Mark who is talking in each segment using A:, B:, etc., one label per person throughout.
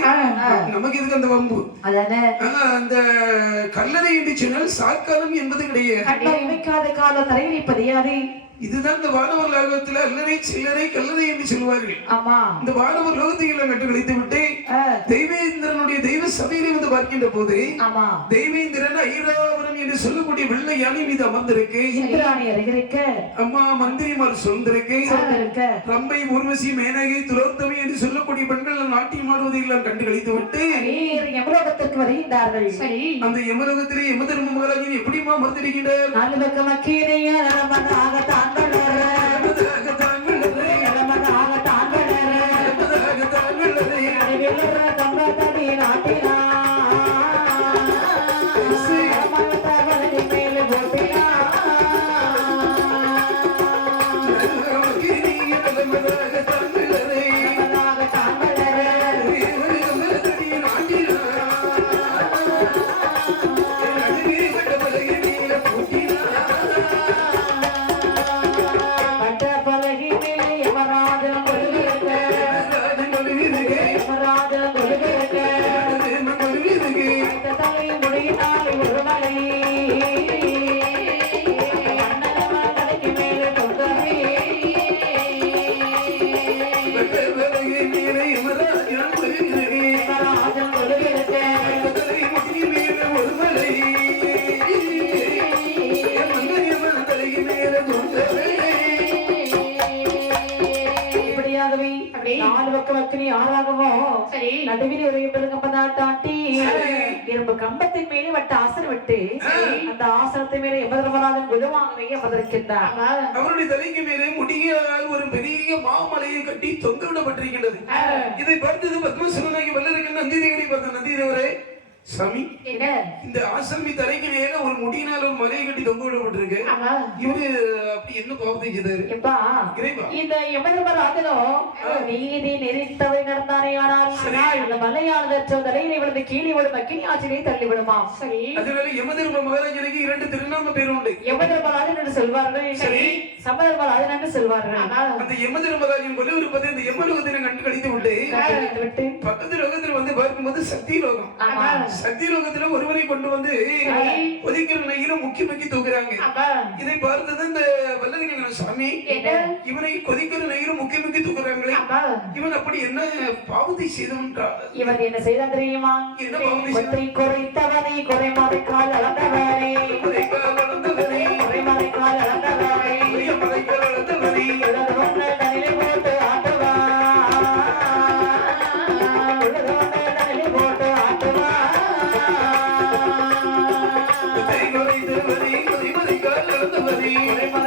A: நமக்கு எதுக்கு அந்த வம்பு? அந்த கல்லறை என்று சொன்னால் சாக்காலம் என்பது கிடையாது.
B: கண்ணை இமைக்காத கால தலைவிப்பது யாது
A: இதுதான் இந்த வானவர் லோகத்துல அல்லறை சில்லறை கல்லறை என்று சொல்வார்கள்
B: ஆமா.
A: இந்த வானவர் லோகத்தை எல்லாம் கட்டு கழித்து விட்டு தெய்வேந்திரனுடைய தெய்வ சபையிலே வந்து பார்க்கின்ற போது
B: ஆமா.
A: தெய்வேந்திரன் ஐராவரம் என்று சொல்லக்கூடிய வெள்ளை யானை மீது அமர்ந்திருக்கு. அம்மா மந்திரிமார் சொல்ந்திருக்கு ரம்பை ஊர்வசி மேனகை துரோத்தமை என்று சொல்லக்கூடிய பெண்கள் நாட்டியம் ஆடுவதை எல்லாம் கண்டு கழித்து விட்டு
B: எமலோகத்திற்கு வருகின்றார்கள்.
A: அந்த யமலோகத்திலே யமதர்ம மகாராஜன் எப்படிமா அமர்ந்திருக்கின்றார்?
B: நாலு பக்கம் கம்பதாட்டாட்டி இரும்பு கம்பத்தின் மேலே வட்ட ஆசனம் விட்டு அந்த ஆசனத்தின் மேலே எமதர்மராஜன் குழுவாகவே அமர்ந்திருக்கின்றார்
A: அவருடைய தலைக்கு மேலே முடியால் ஒரு பெரிய மாமலையை கட்டி தொங்க விடப்பட்டிருக்கின்றது. இதை பார்த்தது பத்மசிவனாகி சாமி இந்த ஆசாமி தலைக்கு மேல ஒரு முடியினால் ஒரு மலையை கட்டி தொங்க விடப்பட்டிருக்கு. இவரு அப்படி என்ன பாவத்தை செய்தாரு?
B: இந்த யமதர்மராஜனோ நீதி நெறித்தவை நடந்தானே ஆனால். அந்த மலையாளர் தலையிலே விழுந்து கீழே விழும் அக்கினி ஆற்றிலே தள்ளி விடுமாம்
C: சரி.
A: அதனால யமதர்ம மகாராஜனுக்கு இரண்டு திருநாம பேர் உண்டு.
B: யமதர்மராஜன் என்று சொல்வார்கள்.
A: சரி.
B: சமதர்மராஜன் என்று சொல்வார்கள்.
A: அந்த யமதர்மராஜன் கொலை இருப்பதை இந்த யமலோகத்தினை கண்டு கழித்து விட்டு. பக்கத்து லோகத்தில் வந்து பார்க்கும்போது சக்தி லோகம்
B: ஆமா
A: சக்தி லோகத்துல ஒருவரை கொண்டு வந்து கொதிக்கிற நெய்யில முக்கி முக்கி தூக்குறாங்க. இதை பார்த்தது இந்த வல்லரிங்க சாமி இவனை கொதிக்கிற நெய்யில முக்கி முக்கி தூக்குறாங்களே இவன் அப்படி என்ன பாவத்தை செய்தவன்
B: இவன் என்ன செய்தான் தெரியுமா?
A: என்ன பாவத்தை
B: கொத்தை குறைத்தவனை குறைமறைக்கால் அளந்தவனை.
A: மலைக்கால் வளர்ந்தவனே,
B: குறைமறைக்கால் அளந்தவனை.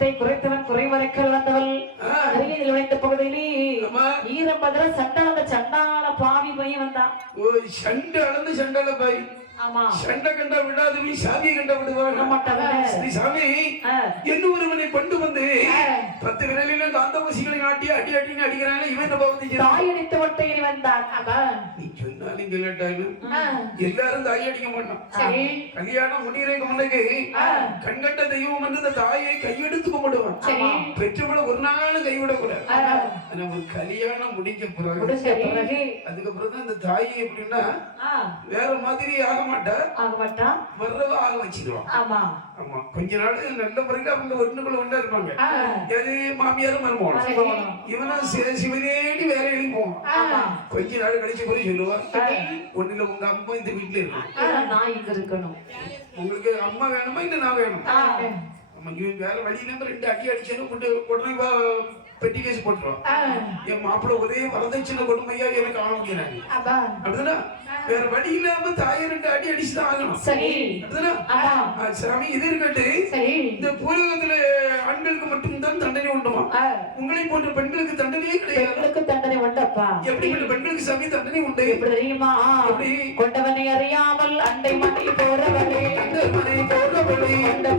A: கொத்தை
B: குறைத்தவன் குறைவரைக்கல் வந்தவள். அருகில் நுழைந்த பகுதியிலே
A: ஆமா.
B: ஈரம்பதிர சண்டாள சண்டாள பாவி பையன் வந்தான்
A: சண்டை அளந்து சண்டால பாய்.
B: ஆமா.
A: சண்டை கண்டா விடாதவி சாமியை கண்டா விடுவாங்க.
B: விடமாட்டாங்க.
A: ஸ்ரீ சாமி. என்ன பத்து ஊசிகளை நாட்டி அடி அடின்னு அடிக்கிறாங்க இவன் செய்தான்?
B: தாய் அடித்து இனி வந்தான்.
A: நீ சொன்னாலும்
C: ஆ,
A: எல்லாரும் தாய் அடிக்க மாட்டான். கல்யாணம் முடிகிறதுக்கு முன்னக்கு கண்கண்ட தெய்வம் வந்து இந்த தாயை கையெடுத்து கும்பிடுவான். பெற்றவளை ஒரு நாளும் கைவிடக்கூடாது.
C: ஆ,
A: ஆனா ஒரு கல்யாணம் முடிக்க பிறகு அதுக்கப்புறம் தான் இந்த தாயை எப்படின்னா வேற மாதிரி ஆக மாட்டா.
B: ஆக மாட்டான்
A: வர்றவ ஆக வச்சிருவான்.
B: ஆமா.
A: ஆமா. கொஞ்ச நாள் நல்ல பிறகு அவங்க ஒண்ணுக்குள்ள ஒண்ணா இருப்பாங்க. யாரு? மாமியாரும் மருமகனும். இவனும் சிவனேடி போவான்.
C: ஆ,
A: கொஞ்ச நாள் கழிச்சு போய் சொல்லுவான் ஒண்ணுல உங்க அம்மா இந்த வீட்டுல இருக்கு.
B: ஆனா நான் இங்க இருக்கணும்.
A: உங்களுக்கு அம்மா வேணுமா? இல்ல நான் வேணும். ஆமா இவன் வேற ரெண்டு அடி அடிச்சாலும் கொண்டு உடனே பெட்டி கேஸ் போட்டுருவான். என் மாப்பிள்ளை ஒரே வரதட்சணை கொடுமையா எனக்கு ஆக முடியாது
C: அப்பா.
A: அப்படிதானா? வேற வழி இல்லாம தாயை ரெண்டு அடி அடிச்சுதான் ஆகணும்.
B: சரி.
A: அப்படிதானா? சாமி இது இருக்கட்டு.
C: சரி.
A: இந்த பூலகத்துல ஆண்களுக்கு மட்டும்தான் தண்டனை உண்டுமா? உங்களை போன்ற பெண்களுக்கு தண்டனையே கிடையாது.
B: பெண்களுக்கு தண்டனை உண்டப்பா.
A: எப்படிப்பட்ட பெண்களுக்கு சாமி தண்டனை உண்டு?
B: எப்படி தெரியுமா? கொண்டவனை அறியாமல் அண்டை மணி போறவளே.
A: அந்த மனை போன்றவளை
B: கொண்ட